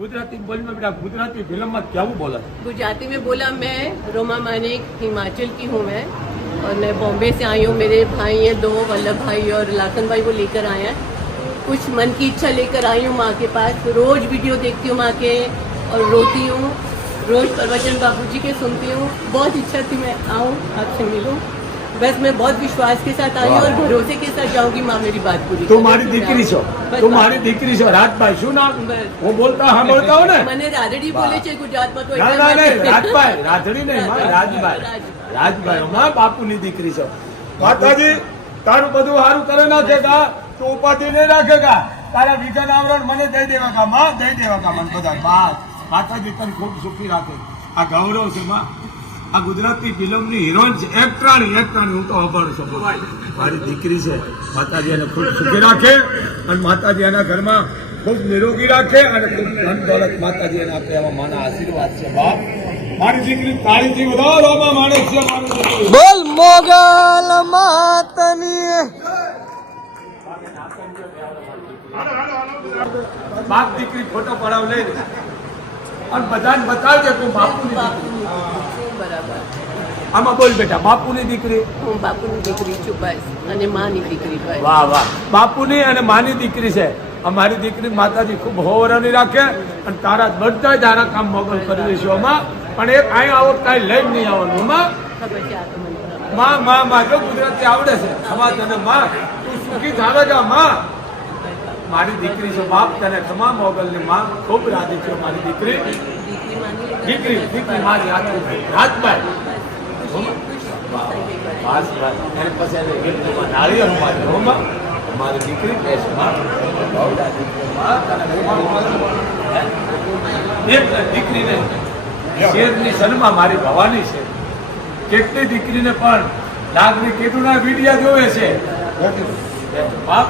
ગુજરાતી બોલમાં બેટા ગુજરાતી ફિલ્મમાં કેવું બોલે गुजराती में बोला मैं रोमा मानिक हिमाचल की हूँ मैं और मैं बॉम्बे से आई हूँ मेरे भाई हैं दो वल्लभ भाई और लाखन भाई वो लेकर आए हैं कुछ मन की इच्छा लेकर आई हूँ माँ के पास रोज वीडियो देखती हूँ माँ के और रोती हूँ रोज प्रवचन बाबूजी के सुनती हूँ बहुत इच्छा थी मैं आऊँ आपसे मिलूँ बस मैं बहुत विश्वास के साथ आई हूँ और भरोसे के साथ जाऊंगी माँ मेरी बात पूरी તું करेगी। મારી દીકરી છો બસ તું મારી દીકરી છો રાજભાઈ શું નામ બસ. હું બોલતા સાંભળતા હો ને મને રાદડી બોલે છે ગુજરાતમાં તો ના એટલા ના નહીં માટે- રાજભાઈ રાધડી નહીં માં, રાજભાઈ રાજભાઈ. રાજભાઈ હમણાં બાપુની દીકરી છો માતાજી તારું બધું સારું કરે નાખે કા તું ઉપાધિ નહીં રાખે કા તારા વિઘન આવરણ મને દઈ દેવા કા માં દઈ દેવા કા મને બધા બસ માતાજી તને ખૂબ સુખી રાખે આ ગૌરવ છે માં આ ગુજરાતી ફિલ્મની હિરોઈન છે. એક પ્રાણી એક પ્રાણી હું તો અભણ છું. મારી દીકરી છે. માતાજી એને ખૂબ સુખી રાખે અને માતાજી એના ઘરમાં ખૂબ નિરોગી રાખે અને ખૂબ ધન દોલત માતાજી એને આપે એવા માના આશીર્વાદ છે. બાપ મારી દીકરી તાળીથી વધારોમાં માણસ છે બોલ મોગલ માતની બાપ દીકરી ફોટો પડાવ લઈ અને બધાને બતાવજે તું બાપુની બરાબર. આમાં બોલ બેટા બાપુની દીકરી. હું બાપુની દીકરી છું બસ અને માની દીકરી બસ. વાહ વાહ. બાપુની અને માની દીકરી છે. અમારી દીકરી માતાજી ખૂબ હોવરાની રાખે અને તારા બધા જ આરા કામ મોગલ કરી દઈશું આમાં. પણ એ કાંઈ આવો કાંઈ લઈને નહીં આવવાનું માં. માં માં માં જો ગુજરાતી આવડે છે. સમાજ અને માં. તું સુખી થાવે જા માં. મારી દીકરી છે બાપ તને તમામ મોગલની માં. ખૂબ રાજી છે મારી દીકરી. દીકરી દીકરી મારી ગિફ્ટમાં નાળિયેર મારી દીકરી દીકરીને શેરની સનમાં મારી ભવાની છે. કેટલી દીકરીને પણ લાગણી ના વિડિયા જોવે છે. બાપ